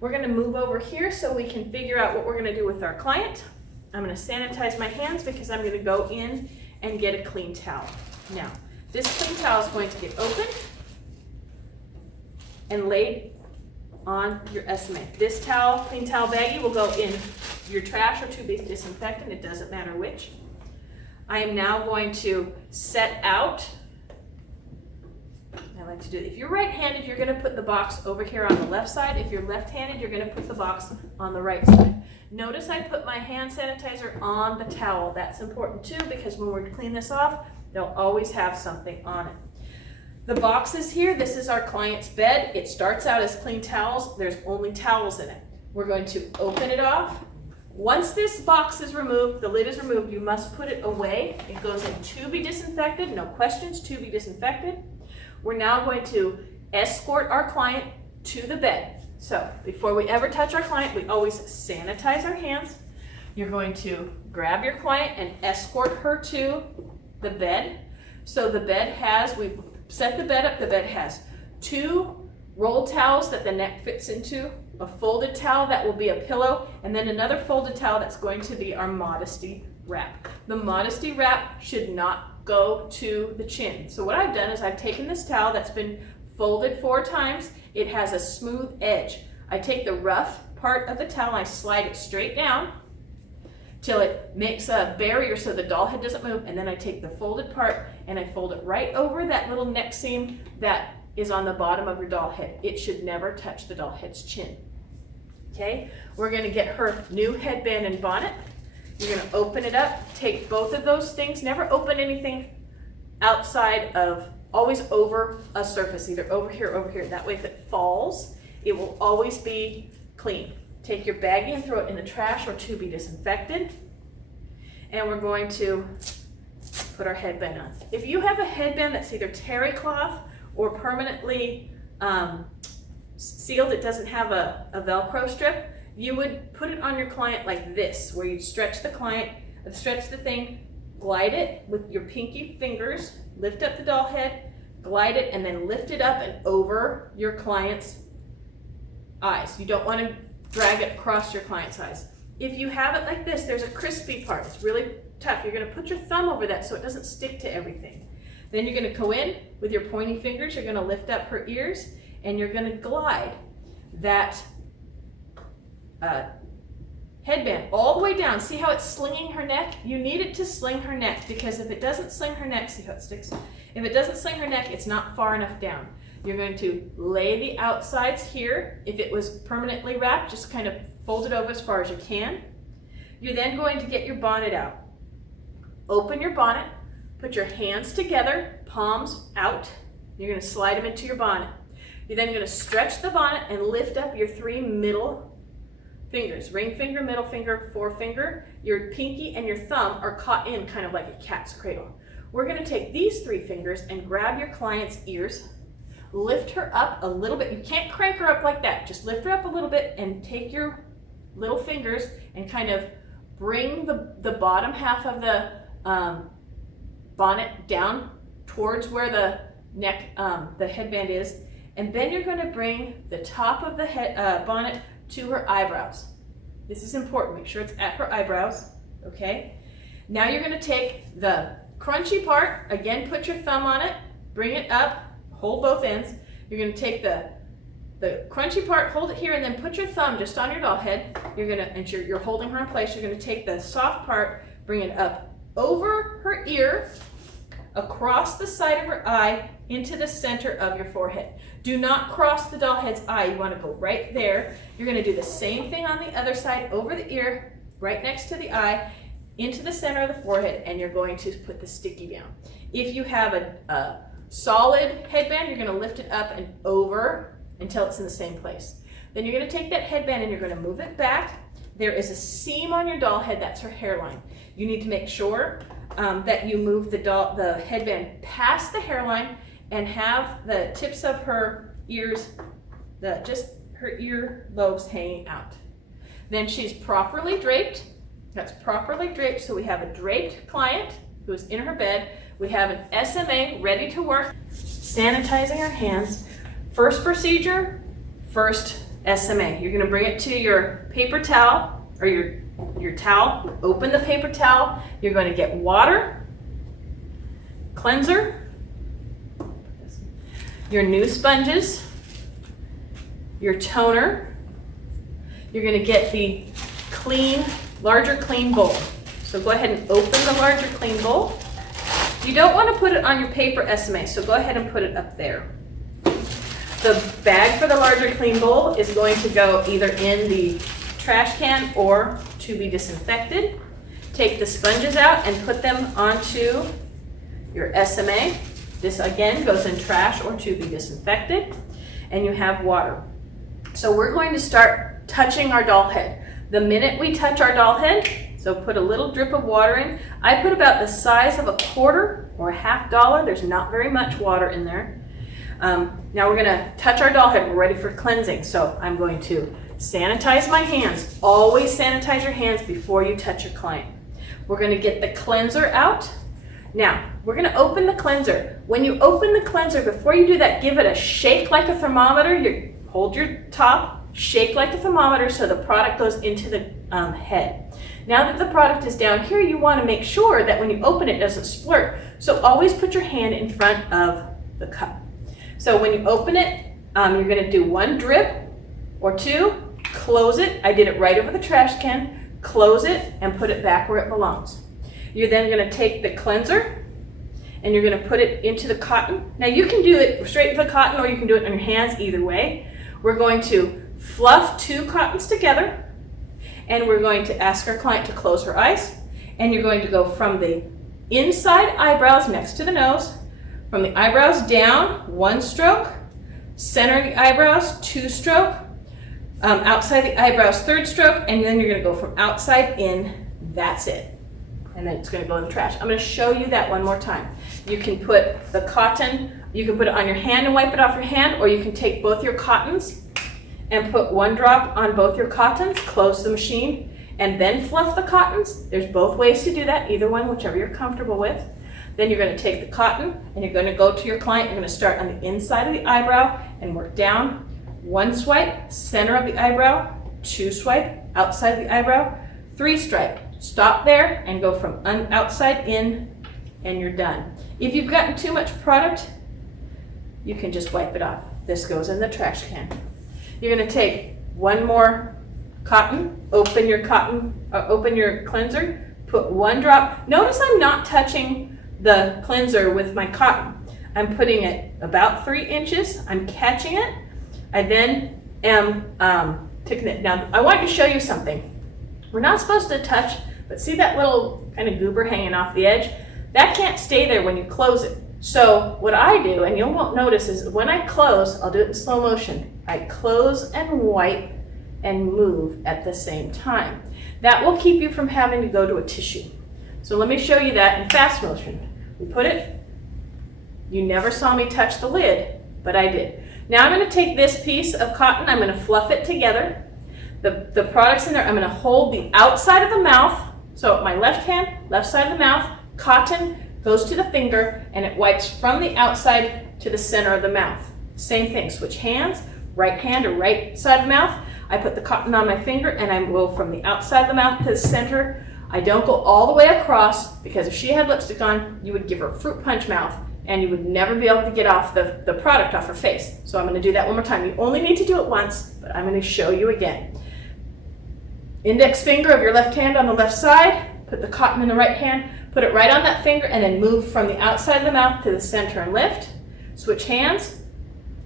We're gonna move over here so we can figure out what we're gonna do with our client. I'm gonna sanitize my hands because I'm gonna go in and get a clean towel. Now, this clean towel is going to get opened and laid on your SMA. This towel, clean towel baggie, will go in your trash or tube-based disinfectant, it doesn't matter which. I am now going to set out, I like to do it. If you're right-handed, you're gonna put the box over here on the left side. If you're left-handed, you're gonna put the box on the right side. Notice I put my hand sanitizer on the towel. That's important too, because when we clean this off, they'll always have something on it. The box is here. This is our client's bed. It starts out as clean towels. There's only towels in it. We're going to open it off. Once this box is removed, the lid is removed, you must put it away. It goes in to be disinfected. No questions, to be disinfected. We're now going to escort our client to the bed. So before we ever touch our client, we always sanitize our hands. You're going to grab your client and escort her to the bed. So the bed has, we've set the bed up, the bed has 2 roll towels that the neck fits into, a folded towel that will be a pillow, and then another folded towel that's going to be our modesty wrap. The modesty wrap should not go to the chin. So what I've done is I've taken this towel that's been folded 4 times. It has a smooth edge. I take the rough part of the towel, I slide it straight down till it makes a barrier so the doll head doesn't move, and then I take the folded part and I fold it right over that little neck seam that is on the bottom of your doll head. It should never touch the doll head's chin. Okay, we're gonna get her new headband and bonnet. You're gonna open it up, take both of those things, never open anything outside of, always over a surface, either over here or over here. That way if it falls, it will always be clean. Take your baggie and throw it in the trash or to be disinfected. And we're going to put our headband on. If you have a headband that's either terry cloth or permanently sealed, it doesn't have a Velcro strip, you would put it on your client like this, where you stretch the thing, glide it with your pinky fingers, lift up the doll head, glide it, and then lift it up and over your client's eyes. You don't want to drag it across your client's eyes. If you have it like this, there's a crispy part. It's really tough. You're going to put your thumb over that so it doesn't stick to everything. Then you're going to go in with your pointy fingers. You're going to lift up her ears and you're going to glide that headband all the way down. See how it's slinging her neck? You need it to sling her neck, because if it doesn't sling her neck, see how it sticks? If it doesn't sling her neck, it's not far enough down. You're going to lay the outsides here. If it was permanently wrapped, just kind of fold it over as far as you can. You're then going to get your bonnet out. Open your bonnet, put your hands together, palms out. You're going to slide them into your bonnet. You're then going to stretch the bonnet and lift up your 3 middle fingers. Ring finger, middle finger, forefinger. Your pinky and your thumb are caught in kind of like a cat's cradle. We're going to take these 3 fingers and grab your client's ears. Lift her up a little bit. You can't crank her up like that. Just lift her up a little bit and take your little fingers and kind of bring the bottom half of the bonnet down towards where the neck, the headband is. And then you're going to bring the top of the bonnet to her eyebrows. This is important. Make sure it's at her eyebrows. Okay? Now you're going to take the crunchy part. Again, put your thumb on it. Bring it up. Hold both ends. You're going to take the crunchy part, hold it here, and then put your thumb just on your doll head. You're holding her in place. You're going to take the soft part, bring it up over her ear, across the side of her eye, into the center of your forehead. Do not cross the doll head's eye. You want to go right there. You're going to do the same thing on the other side, over the ear, right next to the eye, into the center of the forehead, and you're going to put the sticky down. If you have a solid headband, you're going to lift it up and over until it's in the same place. Then you're going to take that headband and you're going to move it back. There is a seam on your doll head, that's her hairline. You need to make sure that you move the headband past the hairline and have the tips of her ears, just her ear lobes hanging out. Then she's properly draped. That's properly draped, so we have a draped client who is in her bed. We have an SMA ready to work. Sanitizing our hands. First procedure, first SMA. You're gonna bring it to your paper towel, or your towel, open the paper towel, you're going to get water, cleanser, your new sponges, your toner, you're going to get the larger clean bowl. So go ahead and open the larger clean bowl. You don't want to put it on your paper SMA, so go ahead and put it up there. The bag for the larger clean bowl is going to go either in the trash can or to be disinfected. Take the sponges out and put them onto your SMA. This again goes in trash or to be disinfected. And you have water. So we're going to start touching our doll head. The minute we touch our doll head, so put a little drip of water in. I put about the size of a quarter or a $half. There's not very much water in there. Now we're gonna touch our doll head. We're ready for cleansing. So I'm going to sanitize my hands. Always sanitize your hands before you touch your client. We're going to get the cleanser out. Now, we're going to open the cleanser. When you open the cleanser, before you do that, give it a shake like a thermometer. You hold your top, shake like a thermometer so the product goes into the head. Now that the product is down here, you want to make sure that when you open it, it doesn't splurt. So always put your hand in front of the cup. So when you open it, you're going to do one drip or two. Close it. I did it right over the trash can. Close it and put it back where it belongs. You're then going to take the cleanser and you're going to put it into the cotton. Now you can do it straight into the cotton or you can do it on your hands, either way. We're going to fluff 2 cottons together and we're going to ask our client to close her eyes, and you're going to go from the inside eyebrows next to the nose, from the eyebrows down, 1 stroke, center of the eyebrows, 2 stroke, outside the eyebrows, 3rd stroke, and then you're going to go from outside in. That's it. And then it's going to go in the trash. I'm going to show you that one more time. You can put the cotton, you can put it on your hand and wipe it off your hand, or you can take both your cottons and put 1 drop on both your cottons, close the machine, and then fluff the cottons. There's both ways to do that, either one, whichever you're comfortable with. Then you're going to take the cotton and you're going to go to your client. You're going to start on the inside of the eyebrow and work down. 1 swipe, center of the eyebrow, 2 swipe, outside of the eyebrow, 3 stripe. Stop there and go from outside in, and you're done. If you've gotten too much product, you can just wipe it off. This goes in the trash can. You're going to take 1 more cotton, open your cleanser, put 1 drop. Notice I'm not touching the cleanser with my cotton. I'm putting it about 3 inches. I'm catching it. I then am taking it. Now, I want to show you something. We're not supposed to touch, but see that little kind of goober hanging off the edge? That can't stay there when you close it. So what I do, and you won't notice, is when I close, I'll do it in slow motion. I close and wipe and move at the same time. That will keep you from having to go to a tissue. So let me show you that in fast motion. We put it, you never saw me touch the lid, but I did. Now I'm going to take this piece of cotton, I'm going to fluff it together. The product's in there, I'm going to hold the outside of the mouth, so my left hand, left side of the mouth, cotton goes to the finger, and it wipes from the outside to the center of the mouth. Same thing, switch hands, right hand or right side of the mouth. I put the cotton on my finger and I go from the outside of the mouth to the center. I don't go all the way across, because if she had lipstick on, you would give her a fruit punch mouth and you would never be able to get off the product off her face. So I'm going to do that one more time. You only need to do it once, but I'm going to show you again. Index finger of your left hand on the left side, put the cotton in the right hand, put it right on that finger, and then move from the outside of the mouth to the center and lift. Switch hands,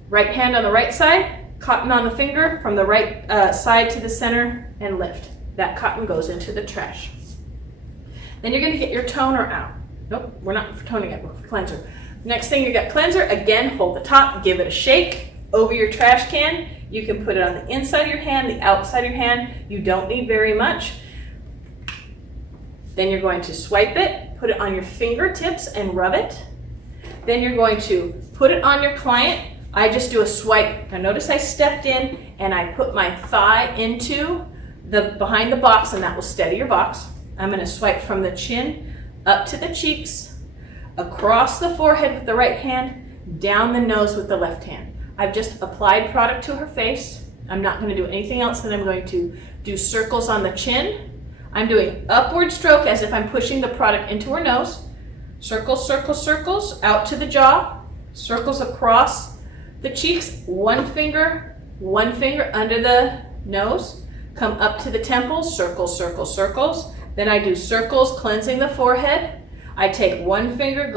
right hand on the right side, cotton on the finger, from the right side to the center and lift. That cotton goes into the trash. Then you're going to get your toner out. Nope, we're not for toning it, we're for cleanser. Next thing, you got cleanser. Again, hold the top, give it a shake over your trash can. You can put it on the inside of your hand, the outside of your hand. You don't need very much. Then you're going to swipe it, put it on your fingertips and rub it. Then you're going to put it on your client. I just do a swipe. Now notice I stepped in and I put my thigh into behind the box, and that will steady your box. I'm going to swipe from the chin up to the cheeks, across the forehead with the right hand, down the nose with the left hand. I've just applied product to her face. I'm not going to do anything else. Then I'm going to do circles on the chin. I'm doing upward stroke as if I'm pushing the product into her nose. Circles, circles, circles, out to the jaw. Circles across the cheeks. One finger under the nose. Come up to the temples, circles, circles, circles. Then I do circles, cleansing the forehead. I take one finger,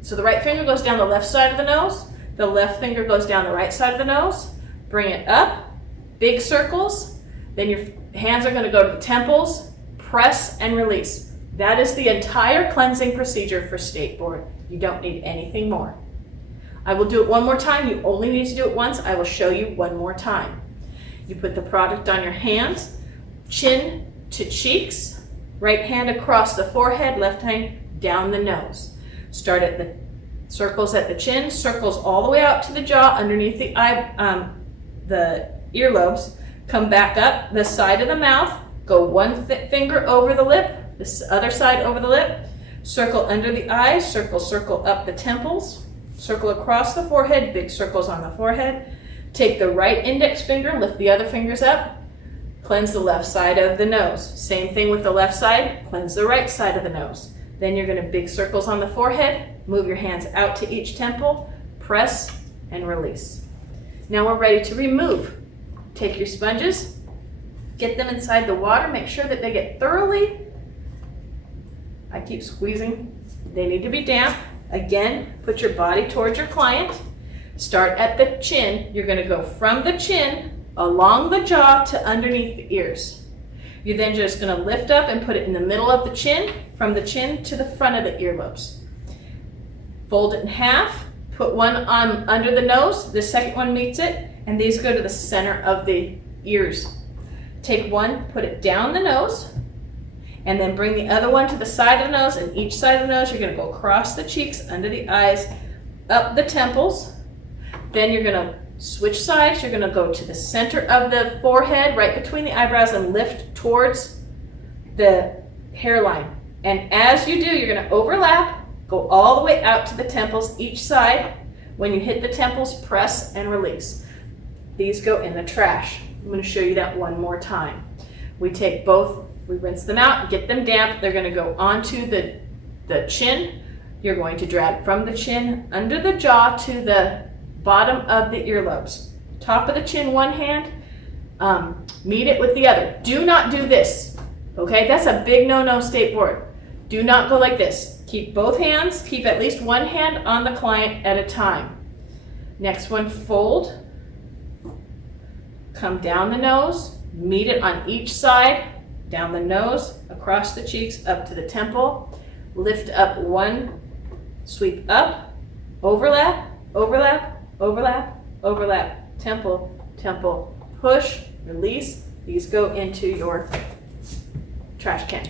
so the right finger goes down the left side of the nose. The left finger goes down the right side of the nose. Bring it up, big circles. Then your hands are going to go to the temples, press and release. That is the entire cleansing procedure for State Board. You don't need anything more. I will do it one more time. You only need to do it once. I will show you one more time. You put the product on your hands, chin to cheeks, right hand across the forehead, left hand down the nose. Start at the circles at the chin, circles all the way out to the jaw, underneath the earlobes. Come back up the side of the mouth, go one finger over the lip, this other side over the lip, circle under the eyes, circle, circle up the temples, circle across the forehead, big circles on the forehead. Take the right index finger, lift the other fingers up, cleanse the left side of the nose. Same thing with the left side, cleanse the right side of the nose. Then you're going to big circles on the forehead, move your hands out to each temple, press and release. Now we're ready to remove. Take your sponges, get them inside the water, make sure that they get thoroughly, I keep squeezing, they need to be damp. Again, put your body towards your client. Start at the chin. You're going to go from the chin along the jaw to underneath the ears. You're then just going to lift up and put it in the middle of the chin, from the chin to the front of the earlobes. Fold it in half, put one on under the nose, the second one meets it, and these go to the center of the ears. Take one, put it down the nose, and then bring the other one to the side of the nose, and each side of the nose, you're going to go across the cheeks, under the eyes, up the temples. Then you're going to switch sides. You're going to go to the center of the forehead, right between the eyebrows, and lift towards the hairline. And as you do, you're going to overlap, go all the way out to the temples, each side. When you hit the temples, press and release. These go in the trash. I'm going to show you that one more time. We take both, we rinse them out, get them damp. They're going to go onto the chin. You're going to drag from the chin under the jaw to the bottom of the earlobes. Top of the chin, one hand, meet it with the other. Do not do this, okay? That's a big no-no, State Board. Do not go like this. Keep both hands, keep at least one hand on the client at a time. Next one, fold. Come down the nose, meet it on each side, down the nose, across the cheeks, up to the temple. Lift up one, sweep up, overlap, overlap, overlap, overlap, temple, temple, push, release. These go into your trash can.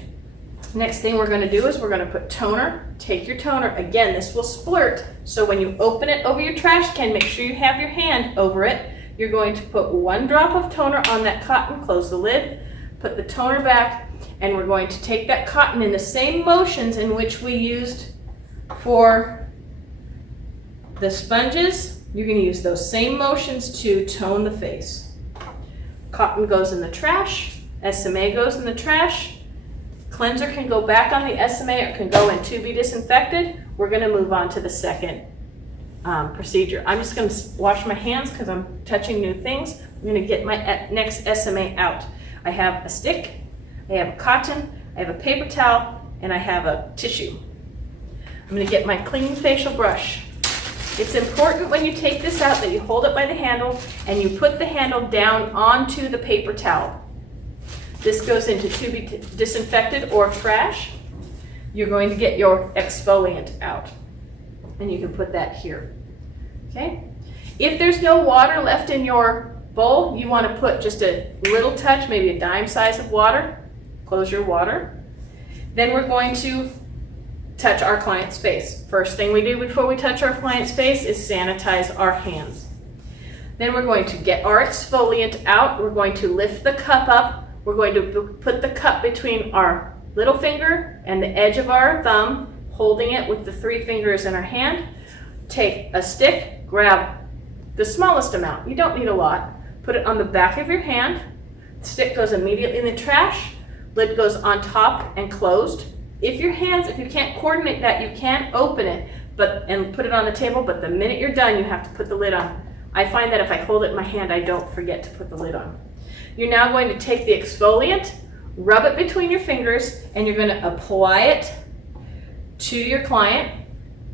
Next thing we're going to do is we're going to put toner. Take your toner. Again, this will splurt, so when you open it over your trash can, make sure you have your hand over it. You're going to put one drop of toner on that cotton, close the lid, put the toner back, and we're going to take that cotton in the same motions in which we used for the sponges. You're going to use those same motions to tone the face. Cotton goes in the trash, SMA goes in the trash, cleanser can go back on the SMA or can go in to be disinfected. We're going to move on to the second procedure. I'm just going to wash my hands because I'm touching new things. I'm going to get my next SMA out. I have a stick, I have a cotton, I have a paper towel, and I have a tissue. I'm going to get my clean facial brush. It's important when you take this out that you hold it by the handle and you put the handle down onto the paper towel. This goes into to be disinfected or trash. You're going to get your exfoliant out, and you can put that here. Okay? If there's no water left in your bowl, you want to put just a little touch, maybe a dime size of water. Close your water. Then we're going to touch our client's face. First thing we do before we touch our client's face is sanitize our hands. Then we're going to get our exfoliant out. We're going to lift the cup up. We're going to put the cup between our little finger and the edge of our thumb, holding it with the 3 fingers in our hand. Take a stick, grab the smallest amount. You don't need a lot. Put it on the back of your hand. Stick goes immediately in the trash. Lid goes on top and closed. If you can't coordinate that, you can open it and put it on the table, but the minute you're done, you have to put the lid on. I find that if I hold it in my hand, I don't forget to put the lid on. You're now going to take the exfoliant, rub it between your fingers, and you're going to apply it to your client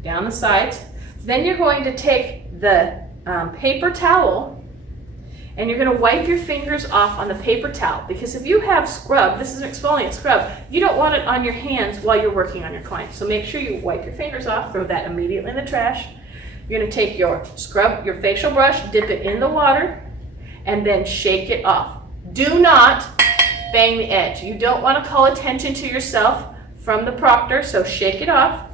down the sides. Then you're going to take the paper towel and you're going to wipe your fingers off on the paper towel, because if you have scrub, this is an exfoliant scrub, you don't want it on your hands while you're working on your client. So make sure you wipe your fingers off, throw that immediately in the trash. You're going to take your facial brush, dip it in the water, and then shake it off. Do not bang the edge. You don't want to call attention to yourself from the proctor, so shake it off.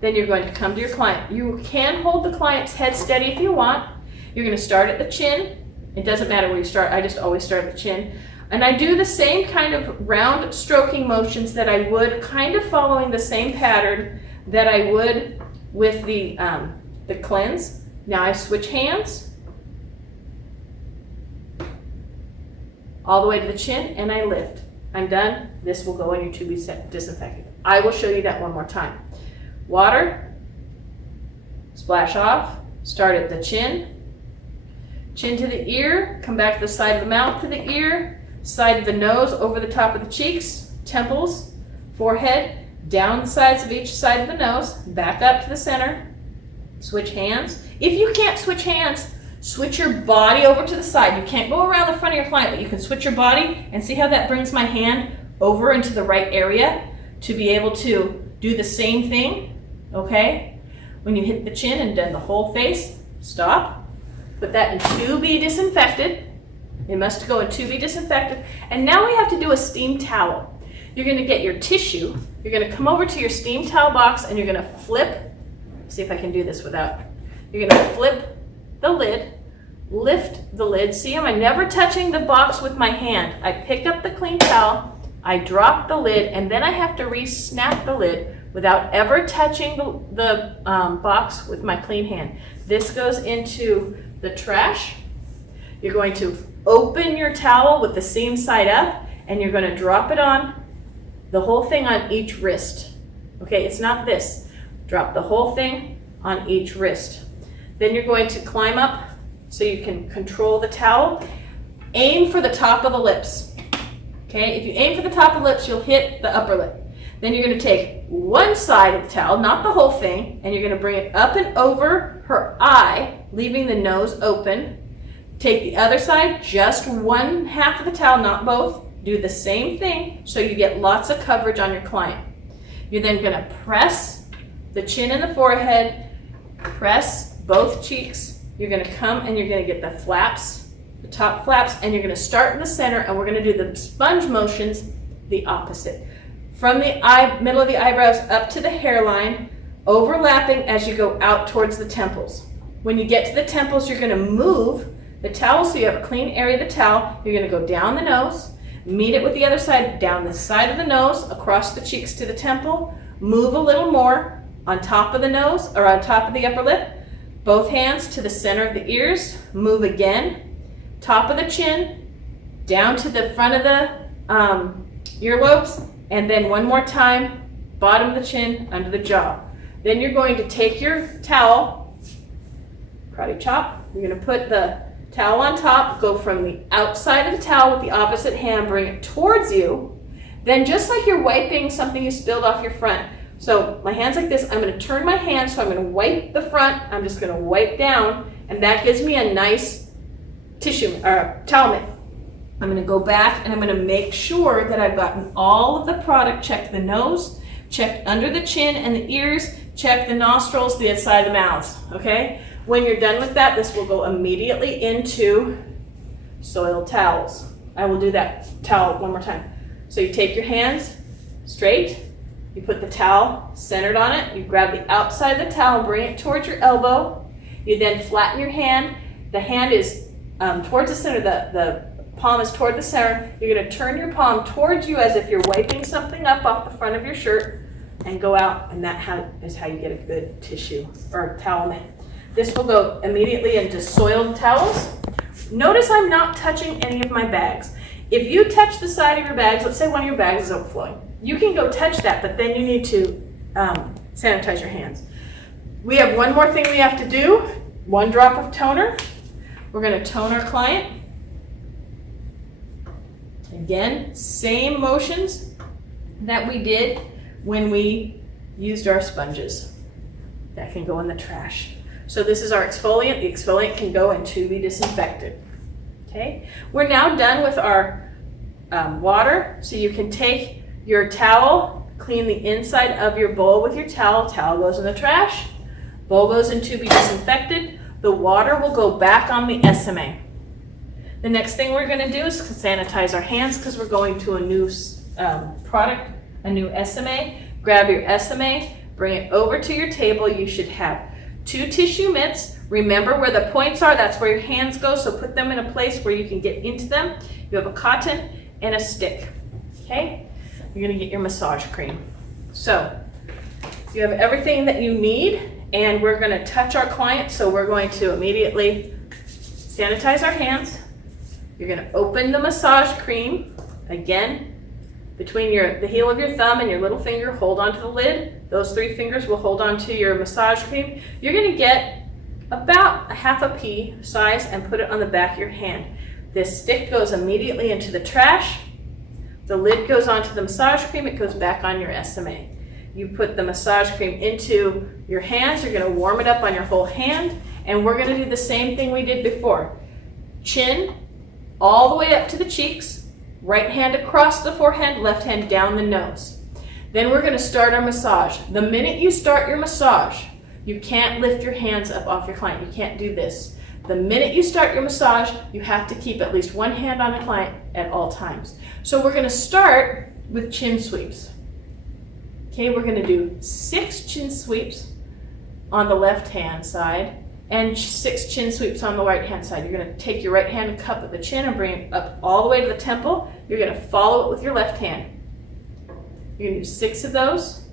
Then you're going to come to your client. You can hold the client's head steady if you want. You're going to start at the chin. It doesn't matter where you start, I just always start at the chin. And I do the same kind of round stroking motions that I would, kind of following the same pattern that I would with the cleanse. Now I switch hands all the way to the chin and I lift. I'm done. This will go in your to be disinfected. I will show you that one more time. Water, splash off, start at the chin to the ear, come back to the side of the mouth to the ear, side of the nose, over the top of the cheeks, temples, forehead, down the sides of each side of the nose, back up to the center, switch hands. If you can't switch hands, switch your body over to the side. You can't go around the front of your client, but you can switch your body, and see how that brings my hand over into the right area to be able to do the same thing, okay? When you hit the chin and then the whole face, stop. Put that in to be disinfected. It must go in to be disinfected. And now we have to do a steam towel. You're going to get your tissue. You're going to come over to your steam towel box and you're going to flip. See if I can do this without. You're going to flip the lid, lift the lid. See, am I never touching the box with my hand? I pick up the clean towel, I drop the lid, and then I have to re-snap the lid without ever touching the box with my clean hand. This goes into the trash. You're going to open your towel with the seam side up and you're going to drop it on the whole thing on each wrist. Okay, it's not this. Drop the whole thing on each wrist. Then you're going to climb up so you can control the towel. Aim for the top of the lips. Okay, if you aim for the top of the lips, you'll hit the upper lip. Then you're going to take one side of the towel, not the whole thing, and you're going to bring it up and over her eye, leaving the nose open. Take the other side, just one half of the towel, not both. Do the same thing so you get lots of coverage on your client. You're then going to press the chin and the forehead, press both cheeks. You're going to come and you're going to get the flaps, the top flaps, and you're going to start in the center, and we're going to do the sponge motions the opposite. From the middle of the eyebrows up to the hairline, overlapping as you go out towards the temples. When you get to the temples, you're going to move the towel so you have a clean area of the towel. You're going to go down the nose, meet it with the other side, down the side of the nose, across the cheeks to the temple, move a little more on top of the nose or on top of the upper lip, both hands to the center of the ears, move again, top of the chin, down to the front of the earlobes, and then one more time, bottom of the chin, under the jaw. Then you're going to take your towel, karate chop, you're going to put the towel on top, go from the outside of the towel with the opposite hand, bring it towards you. Then just like you're wiping something you spilled off your front. So my hand's like this, I'm going to turn my hand, so I'm going to wipe the front, I'm just going to wipe down, and that gives me a nice towel mitt. I'm going to go back and I'm going to make sure that I've gotten all of the product. Check the nose, check under the chin and the ears, check the nostrils, the inside of the mouths, okay? When you're done with that, this will go immediately into soiled towels. I will do that towel one more time. So you take your hands straight, you put the towel centered on it, you grab the outside of the towel, bring it towards your elbow, you then flatten your hand. The hand is towards the center, the palm is toward the center. You're going to turn your palm towards you as if you're wiping something up off the front of your shirt and go out, and that is how you get a good tissue or towel mitt. This will go immediately into soiled towels. Notice I'm not touching any of my bags. If you touch the side of your bags, let's say one of your bags is overflowing, you can go touch that, but then you need to sanitize your hands. We have one more thing we have to do, 1 drop of toner. We're gonna tone our client. Again, same motions that we did when we used our sponges. That can go in the trash. So this is our exfoliant. The exfoliant can go in to be disinfected. Okay, we're now done with our water. So you can take your towel, clean the inside of your bowl with your towel. Towel goes in the trash. Bowl goes in to be disinfected. The water will go back on the SMA. The next thing we're going to do is sanitize our hands because we're going to a new product, a new SMA. Grab your SMA, bring it over to your table. You should have 2 tissue mitts. Remember where the points are, that's where your hands go, so put them in a place where you can get into them. You have a cotton and a stick, okay? You're gonna get your massage cream. So, you have everything that you need, and we're gonna touch our client, so we're going to immediately sanitize our hands. You're gonna open the massage cream, again, between the heel of your thumb and your little finger, hold onto the lid. Those 3 fingers will hold onto your massage cream. You're gonna get about a half a pea size and put it on the back of your hand. This stick goes immediately into the trash. The lid goes onto the massage cream, it goes back on your SMA. You put the massage cream into your hands, you're gonna warm it up on your whole hand, and we're gonna do the same thing we did before. Chin all the way up to the cheeks, right hand across the forehead, left hand down the nose. Then we're gonna start our massage. The minute you start your massage, you can't lift your hands up off your client. You can't do this. The minute you start your massage, you have to keep at least 1 hand on the client at all times. So we're gonna start with chin sweeps. Okay, we're gonna do 6 chin sweeps on the left hand side and 6 chin sweeps on the right hand side. You're gonna take your right hand and cup at the chin and bring it up all the way to the temple. You're gonna follow it with your left hand. You're gonna do 6 of those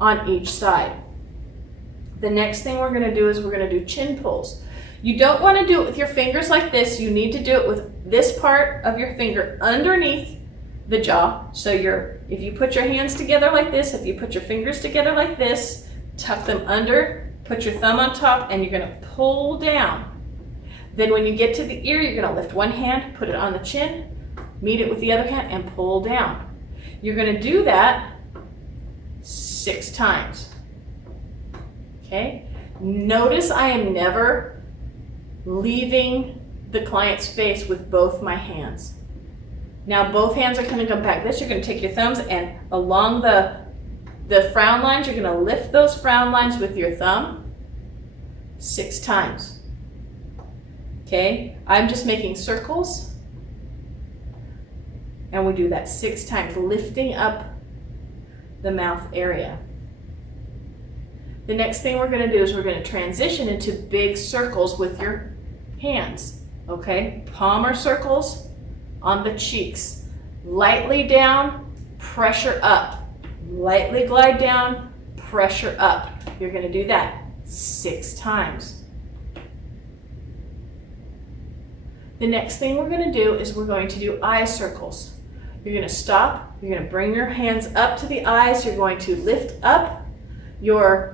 on each side. The next thing we're gonna do is we're gonna do chin pulls. You don't wanna do it with your fingers like this. You need to do it with this part of your finger underneath the jaw. So if you put your hands together like this, if you put your fingers together like this, tuck them under, put your thumb on top, and you're gonna pull down. Then when you get to the ear, you're gonna lift 1 hand, put it on the chin, meet it with the other hand, and pull down. You're gonna do that 6 times. Okay? Notice I am never leaving the client's face with both my hands. Now both hands are gonna come back this. You're gonna take your thumbs and along the frown lines, you're gonna lift those frown lines with your thumb 6 times. Okay? I'm just making circles. And we do that 6 times, lifting up the mouth area. The next thing we're gonna do is we're gonna transition into big circles with your hands, okay? Palmar circles on the cheeks. Lightly down, pressure up. Lightly glide down, pressure up. You're gonna do that 6 times. The next thing we're gonna do is we're going to do eye circles. You're gonna stop, you're gonna bring your hands up to the eyes, you're going to lift up your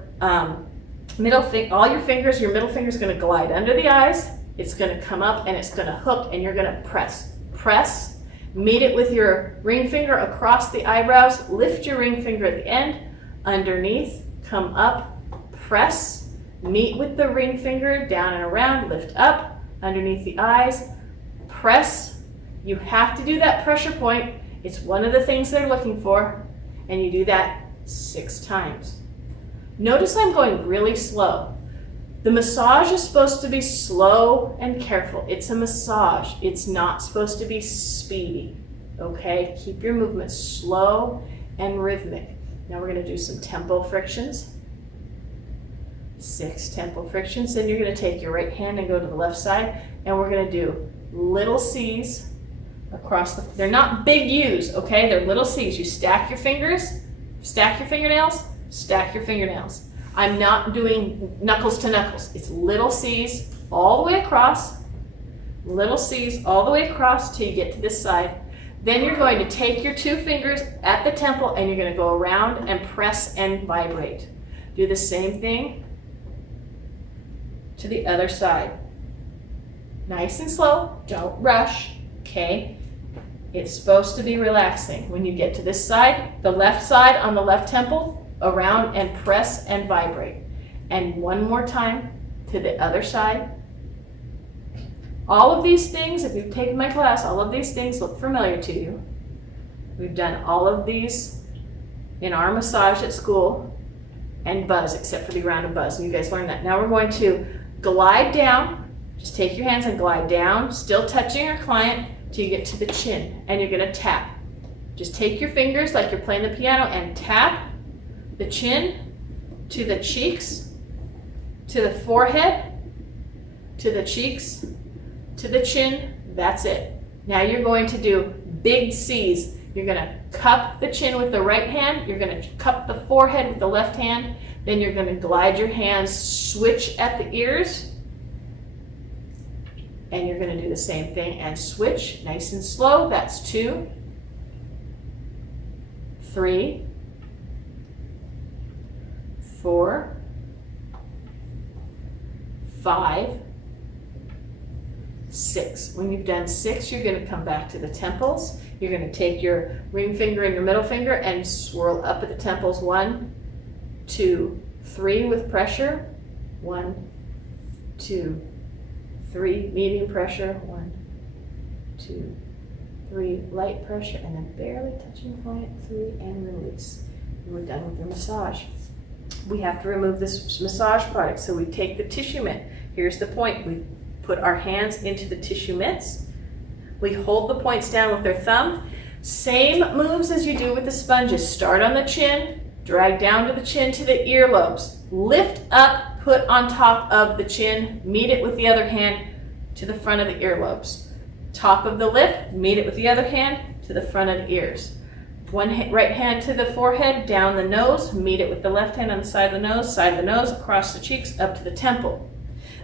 middle finger, all your fingers, your middle finger is going to glide under the eyes, it's going to come up and it's going to hook and you're going to press. Press, meet it with your ring finger across the eyebrows, lift your ring finger at the end, underneath, come up, press, meet with the ring finger, down and around, lift up, underneath the eyes, press. You have to do that pressure point. It's one of the things they're looking for, and you do that 6 times. Notice I'm going really slow. The massage is supposed to be slow and careful. It's a massage. It's not supposed to be speedy, okay? Keep your movements slow and rhythmic. Now we're gonna do some tempo frictions. 6 tempo frictions. Then you're gonna take your right hand and go to the left side, and we're gonna do little C's across they're not big U's, okay? They're little C's. You stack your fingers, stack your fingernails, stack your fingernails. I'm not doing knuckles to knuckles. It's little C's all the way across. little C's all the way across till you get to this side. Then you're going to take your 2 fingers at the temple and you're going to go around and press and vibrate. Do the same thing to the other side. Nice and slow, don't rush, okay? It's supposed to be relaxing. When you get to this side, the left side on the left temple, around and press and vibrate. And one more time to the other side. All of these things, if you've taken my class, all of these things look familiar to you. We've done all of these in our massage at school and buzz, except for the round of buzz. And you guys learned that. Now we're going to glide down. Just take your hands and glide down, still touching your client till you get to the chin, and you're going to tap. Just take your fingers like you're playing the piano and tap the chin to the cheeks, to the forehead, to the cheeks, to the chin. That's it. Now you're going to do big C's. You're going to cup the chin with the right hand. You're going to cup the forehead with the left hand. Then you're going to glide your hands, switch at the ears. And you're going to do the same thing and switch nice and slow. That's 2, 3, 4, 5, 6. When you've done 6, you're going to come back to the temples. You're going to take your ring finger and your middle finger and swirl up at the temples. 1, 2, 3 with pressure. 1, 2, 3, medium pressure. 1, 2, 3, light pressure, and then barely touching the client. 3, and release. And we're done with your massage. We have to remove this massage product, so we take the tissue mitt. Here's the point. We put our hands into the tissue mitts. We hold the points down with their thumb. Same moves as you do with the sponges. Start on the chin, drag down to the chin to the earlobes. Lift up, put on top of the chin, meet it with the other hand to the front of the earlobes. Top of the lip, meet it with the other hand to the front of the ears. Right hand to the forehead, down the nose, meet it with the left hand on the side of the nose, across the cheeks, up to the temple.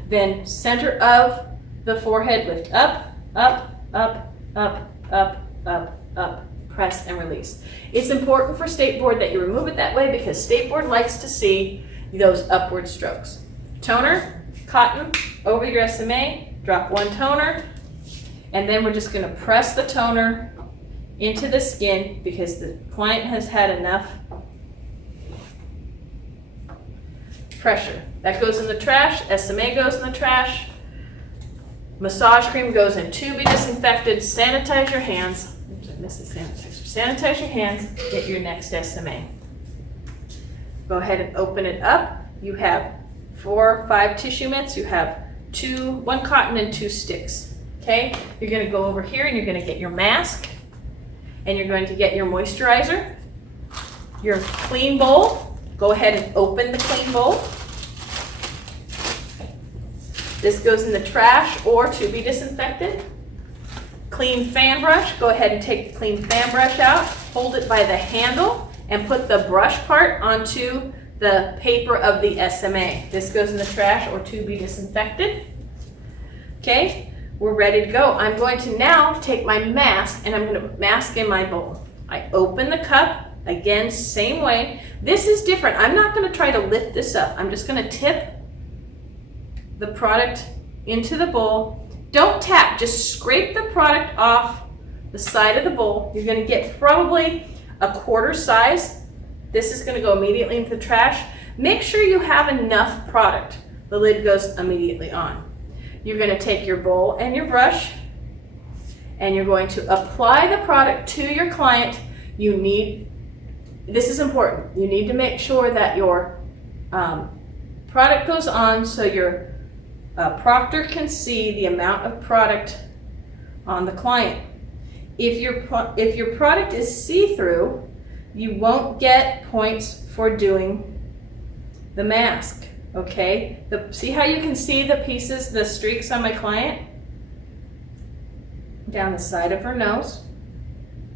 Then center of the forehead, lift up, up, up, up, up, up, up, press and release. It's important for State Board that you remove it that way because State Board likes to see those upward strokes. Toner, cotton, over your SMA, drop 1 toner, and then we're just going to press the toner into the skin because the client has had enough pressure. That goes in the trash. SMA goes in the trash. Massage cream goes in to be disinfected. Sanitize your hands. Oops, I missed the sanitizer. Sanitize your hands. Get your next SMA. Go ahead and open it up. You have 4 or 5 tissue mitts. You have 1 cotton and 2 sticks. Okay? You're going to go over here and you're going to get your mask. And you're going to get your moisturizer. Your clean bowl. Go ahead and open the clean bowl. This goes in the trash or to be disinfected. Clean fan brush. Go ahead and take the clean fan brush out. Hold it by the handle and put the brush part onto the paper of the SMA. This goes in the trash or to be disinfected. Okay, we're ready to go. I'm going to now take my mask and I'm going to mask in my bowl. I open the cup. Again, same way. This is different. I'm not going to try to lift this up. I'm just going to tip the product into the bowl. Don't tap, just scrape the product off the side of the bowl. You're going to get probably a quarter size. This is going to go immediately into the trash. Make sure you have enough product. The lid goes immediately on. You're going to take your bowl and your brush and you're going to apply the product to your client. This is important. You need to make sure that your product goes on so your proctor can see the amount of product on the client. If your product is see-through, you won't get points for doing the mask, okay? See how you can see the pieces, the streaks on my client? Down the side of her nose,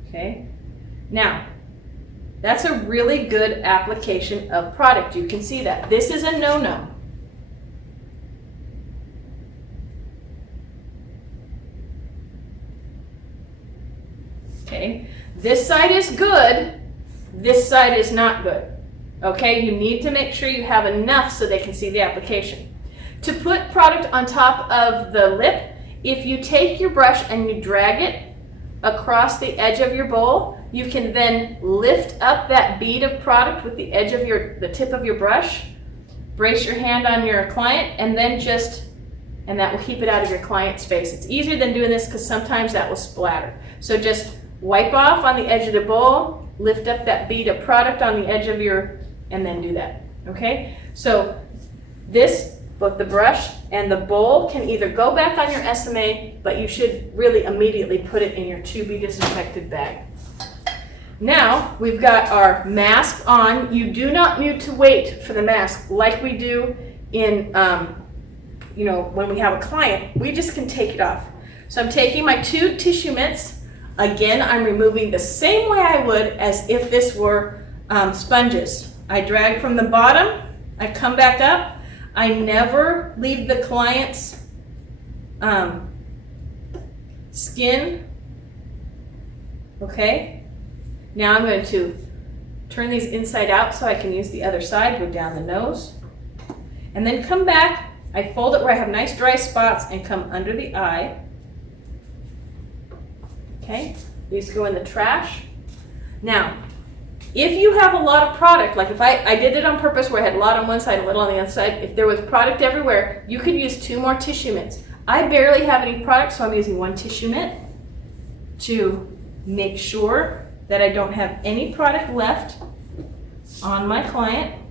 okay? Now, that's a really good application of product. You can see that. This is a no-no. okay? This side is good, this side is not good, okay? You need to make sure you have enough so they can see the application. To put product on top of the lip, if you take your brush and you drag it across the edge of your bowl, you can then lift up that bead of product with the edge of the tip of your brush, brace your hand on your client, and then and that will keep it out of your client's face. It's easier than doing this because sometimes that will splatter. So just wipe off on the edge of the bowl, lift up that bead of product on the edge of and then do that, okay? So both the brush and the bowl can either go back on your SMA, but you should really immediately put it in your to be disinfected bag. Now we've got our mask on. You do not need to wait for the mask like we do in, when we have a client. We just can take it off. So I'm taking my 2 tissue mitts. Again, I'm removing the same way I would as if this were sponges. I drag from the bottom, I come back up. I never leave the client's skin, okay? Now I'm going to turn these inside out so I can use the other side, go down the nose, and then come back. I fold it where I have nice dry spots and come under the eye, okay? These go in the trash. Now, if you have a lot of product, like if I did it on purpose where I had a lot on one side, a little on the other side, if there was product everywhere, you could use 2 more tissue mitts. I barely have any product, so I'm using 1 tissue mitt to make sure that I don't have any product left on my client.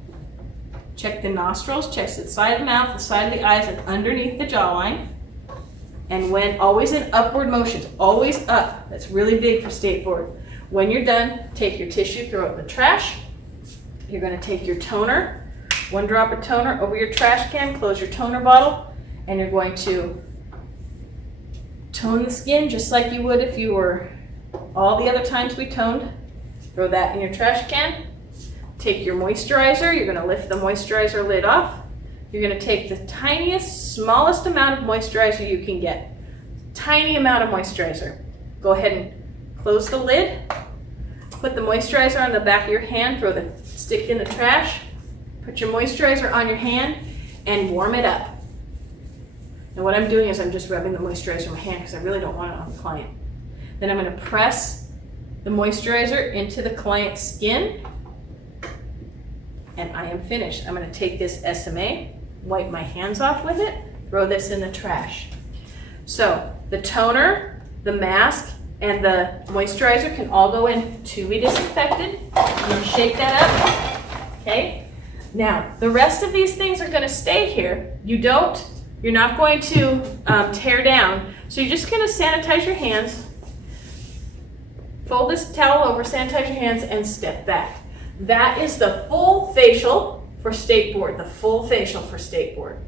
Check the nostrils, check the side of the mouth, the side of the eyes, and underneath the jawline. And always in upward motions, always up. That's really big for state board. When you're done, take your tissue, throw it in the trash. You're going to take your toner, 1 drop of toner over your trash can, close your toner bottle, and you're going to tone the skin just like you would if you were all the other times we toned. Throw that in your trash can. Take your moisturizer. You're going to lift the moisturizer lid off. You're going to take the tiniest, smallest amount of moisturizer you can get. Tiny amount of moisturizer. Go ahead and close the lid, put the moisturizer on the back of your hand, throw the stick in the trash, put your moisturizer on your hand, and warm it up. Now what I'm doing is I'm just rubbing the moisturizer in my hand because I really don't want it on the client. Then I'm going to press the moisturizer into the client's skin, and I am finished. I'm going to take this SMA, wipe my hands off with it, throw this in the trash. So the toner, the mask, and the moisturizer can all go in to be disinfected. I'm going to shake that up, okay? Now, the rest of these things are going to stay here. You're not going to tear down. So you're just going to sanitize your hands, fold this towel over, sanitize your hands, and step back. That is the full facial for state board, the full facial for state board.